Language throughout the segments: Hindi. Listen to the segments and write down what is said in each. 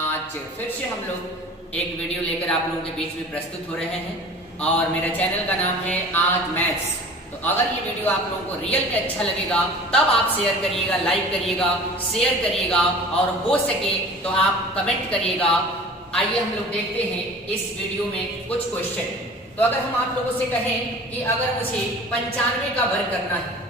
आज फिर से हम लोग एक वीडियो लेकर आप लोगों के बीच में प्रस्तुत हो रहे हैं और मेरा चैनल का नाम है आज मैथ्स। तो अगर ये वीडियो आप लोगों को रियल में अच्छा लगेगा तब आप शेयर करिएगा, लाइक करिएगा, शेयर करिएगा और हो सके तो आप कमेंट करिएगा। आइए हम लोग देखते हैं इस वीडियो में कुछ क्वेश्चन। तो अगर हम आप लोगों से कहें कि अगर मुझे 95 का वर्ग करना है,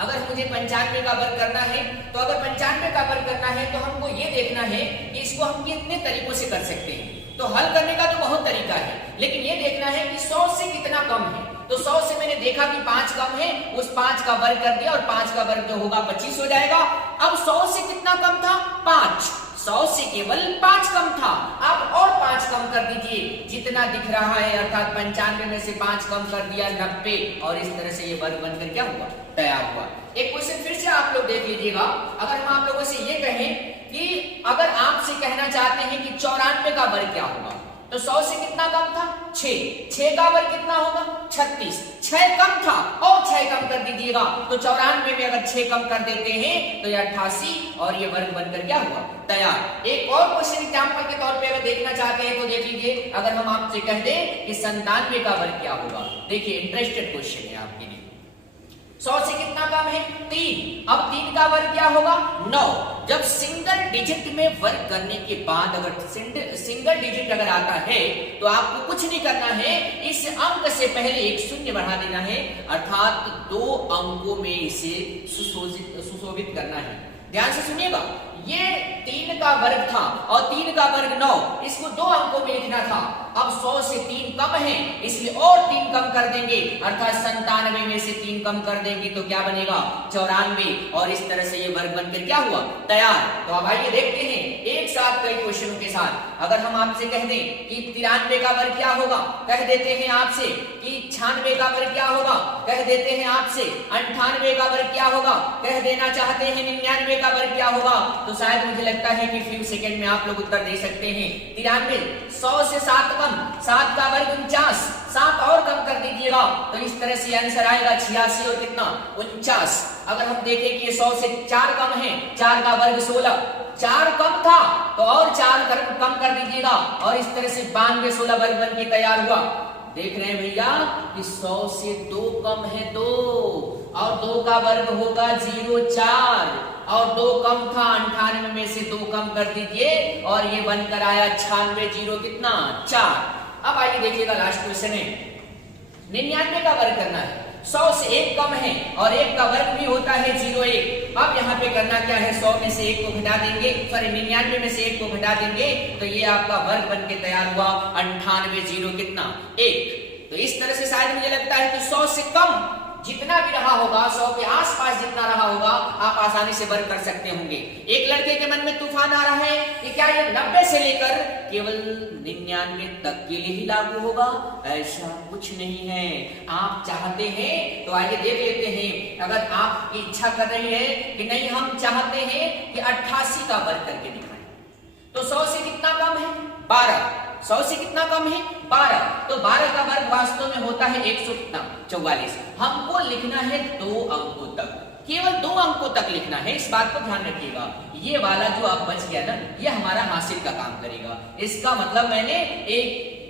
अगर मुझे 95 का वर्ग करना है, तो अगर 95 का वर्ग करना है तो हमको ये देखना है कि इसको हम कितने तरीकों से कर सकते हैं। तो हल करने का तो बहुत तरीका है, लेकिन ये देखना है कि 100 से कितना कम है। तो 100 से मैंने देखा कि 5 कम है, उस 5 का वर्ग कर दिया और 5 का वर्ग जो होगा 25 हो जाएगा। अब 100 से कितना कम था? 5। 100 से केवल 5 कम था। अब और 5 कम कर दीजिए, जितना दिख रहा है, अर्थात 95 में से 5 कम कर दिया 90, और इस तरह से ये वर्ग बनकर क्या हुआ? तैयार हुआ। एक क्वेश्चन फिर से आप लोग देख लीजिएगा। अगर हम आप लोगों से ये कहें कि अगर आपसे कहना चाहते हैं कि 94 का वर्ग क्या होगा, तो 100 से कितना कम था? 6। 6 का वर्ग कितना होगा? 36। 6 कम था और 6 कम कर दीजिएगा, तो 94 में अगर 6 कम कर देते हैं तो ये 88 और ये वर्ग बनकर क्या हुआ? तैयार। एक और क्वेश्चन एग्जांपल के तौर पे अगर देखना चाहते हैं तो देख लीजिए। अगर हम आपसे कह दें कि 97 का वर्ग क्या होगा, देखिए इंटरेस्टेड क्वेश्चन है आपके लिए। 100 से कितना कम है? 3। अब 3 का वर्ग क्या होगा? 9। जब सिंगल डिजिट में वर्ग करने के बाद अगर सिंगल डिजिट अगर आता है तो आपको कुछ नहीं करना है, इस अंक से पहले एक शून्य बढ़ा देना है, अर्थात 2 अंकों में इसे सुशोभित करना है। ध्यान से सुनिएगा, ये 3 का वर्ग था और 3 का वर्ग 9, इसको 2 अंकों में लिखना था। अब 100 से 3 कम है, इसलिए और 3 कम कर देंगे, अर्थात 97 में से 3 कम कर देंगे तो क्या बनेगा? 94, और इस तरह से ये वर्ग बनकर क्या हुआ? तैयार। तो अब आइए देखते हैं एक साथ कई क्वेश्चनों के साथ। अगर हम आपसे कह दें कि 93 का वर्ग क्या होगा, कह देते हैं आपसे कि 96 का वर्ग क्या होगा, कह देते हैं आपसे 98 का वर्ग क्या होगा, कह देना चाहते हैं 99 का वर्ग क्या होगा, तो शायद मुझे लगता है कि फ्यू सेकंड में आप लोग उत्तर दे सकते हैं। 93, 100 से 7 कम, 7 का वर्ग 49, 7 और कम कर दीजिएगा, तो इस तरह से आंसर आएगा 86 और कितना? 49। अगर हम देखें कि 100 से 4 कम है, 4 का वर्ग 16, 4 कम था तो और 4 कम कर दीजिएगा, और इस तरह से 92, 16 वर्ग बन के तैयार हुआ। देख रहे हैं भैया कि 100 से 2 कम है 2, और 2 का वर्ग होगा 0, 4, और 2 कम था, 98 में से 2 कम कर दीजिए और ये बनकर आया 96, 0 कितना? 4। अब आइए देखिएगा, लास्ट क्वेश्चन है। 99 का वर्ग करना है, 100 से 1 कम है और 1 का वर्ग भी होता है 0, 1। अब यहाँ पे करना क्या है? 100 में से 1 को घटा देंगे, सॉरी 99 में से 1 को घटा देंगे, तो ये आपका वर्ग बन के तैयार हुआ 98, 0 कितना? 1। तो इस तरह से शायद मुझे लगता है कि 100 से कम जितना भी रहा होगा, 100 के आसपास जितना रहा होगा, आप आसानी से वर्ग कर सकते होंगे। एक लड़के के मन में तूफान आ रहा है कि क्या ये 90 से लेकर केवल 99 तक के लिए ही लागू होगा? ऐसा कुछ नहीं है। आप चाहते हैं तो आइए देख लेते हैं। अगर आप इच्छा कर रही है कि नहीं हम चाहते हैं कि 88 का वर्ग करके दिखाएं, तो 100 से कितना कम है? 12। 100 से कितना कम है? 12। तो 12 का वर्ग वास्तव में होता है 144। हमको लिखना है 2 अंकों तक, केवल 2 अंकों तक लिखना है। इस बात को ध्यान रखिएगा। ये वाला जो आप बच गया ना, ये हमारा हासिल का काम करेगा। इसका मतलब मैंने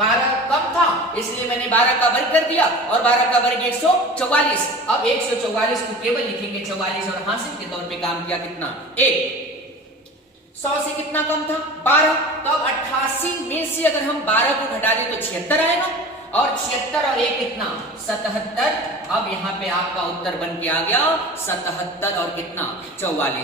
12 कम था, इसलिए मैंने 12 का वर्ग कर दिया, और 12 का वर्ग 144। अब 144 को केवल लिखेंगे 44, और हासिल के तौर पे काम किया कितना? 1। 100 से कितना कम था? 12। तो अब 88 में से अगर हम 12 को घटा दें तो 76 आएगा, और 76 और 1 कितना? 77। अब यहाँ पे आपका उत्तर बन के आ गया 77 और कितना? 44।